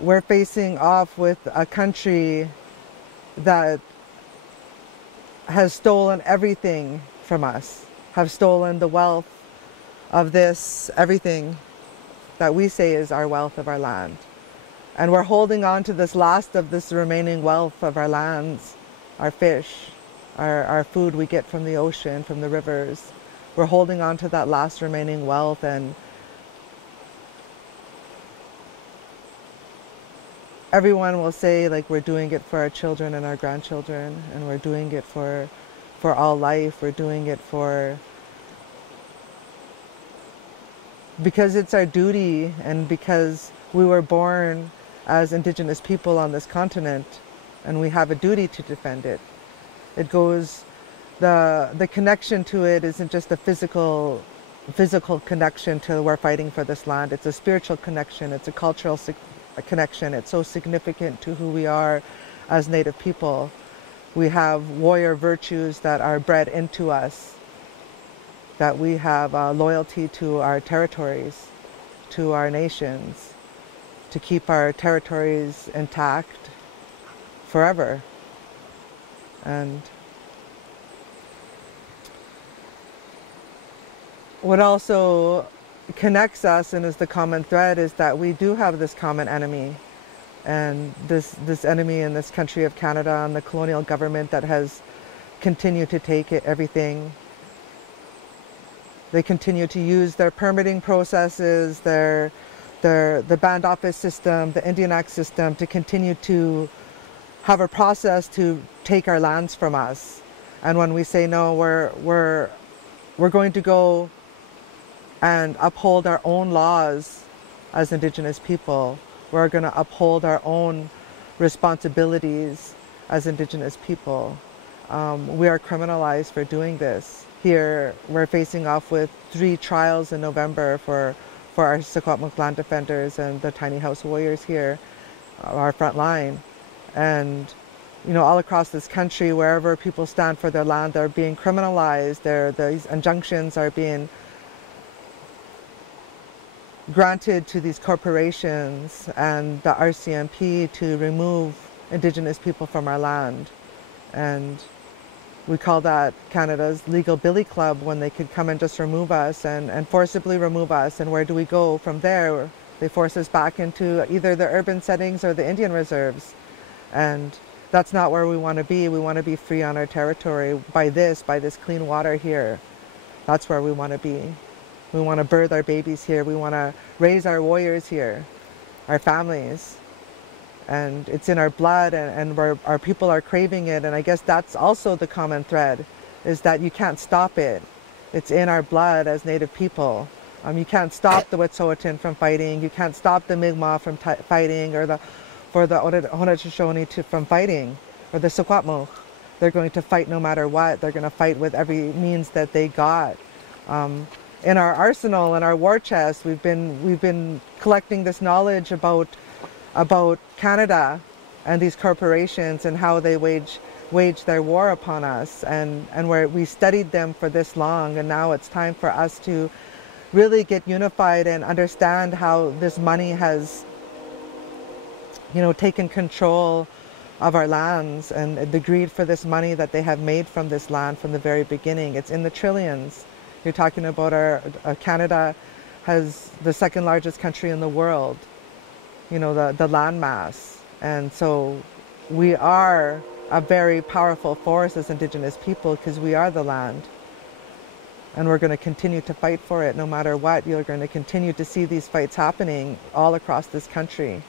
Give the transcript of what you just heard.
we're facing off with a country that has stolen everything from us, have stolen the wealth of this, everything that we say is our wealth of our land. And we're holding on to this last of this remaining wealth of our lands, our fish, our food we get from the ocean, from the rivers. We're holding on to that last remaining wealth, and everyone will say like we're doing it for our children and our grandchildren, and we're doing it for all life. We're doing it because it's our duty, and because we were born as Indigenous people on this continent, and we have a duty to defend it. It goes, the connection to it isn't just a physical connection to we're fighting for this land. It's a spiritual connection. It's a cultural connection. It's so significant to who we are as Native people. We have warrior virtues that are bred into us, that we have loyalty to our territories, to our nations, to keep our territories intact forever. And what also connects us and is the common thread is that we do have this common enemy. And this enemy in this country of Canada, and the colonial government that has continued to take everything. They continue to use their permitting processes, the band office system, the Indian Act system, to continue to have a process to take our lands from us. And when we say no, we're going to go and uphold our own laws as Indigenous people. We're going to uphold our own responsibilities as Indigenous people. We are criminalized for doing this. Here, we're facing off with 3 trials in November for our Secwepemc land defenders and the tiny house warriors here, our front line. And, you know, all across this country, wherever people stand for their land, they're being criminalized. These injunctions are being granted to these corporations and the RCMP to remove Indigenous people from our land. And we call that Canada's legal billy club, when they could come and just remove us and forcibly remove us. And where do we go from there? They force us back into either the urban settings or the Indian reserves. And that's not where we want to be. We want to be free on our territory by this clean water here. That's where we want to be. We want to birth our babies here. We want to raise our warriors here, our families. And it's in our blood, and our people are craving it. And I guess that's also the common thread, is that you can't stop it. It's in our blood as Native people. You can't stop the Wet'suwet'en from fighting. You can't stop the Mi'kmaq from fighting, or the Haudenosaunee from fighting, or the Secwepemc. They're going to fight no matter what. They're going to fight with every means that they got. In our arsenal, in our war chest, we've been collecting this knowledge about Canada and these corporations and how they wage their war upon us, and where we studied them for this long, and now it's time for us to really get unified and understand how this money has, you know, taken control of our lands, and the greed for this money that they have made from this land from the very beginning. It's in the trillions. You're talking about Canada has the 2nd largest country in the world, you know, the land mass. And so we are a very powerful force as Indigenous people, because we are the land. And we're going to continue to fight for it no matter what. You're going to continue to see these fights happening all across this country.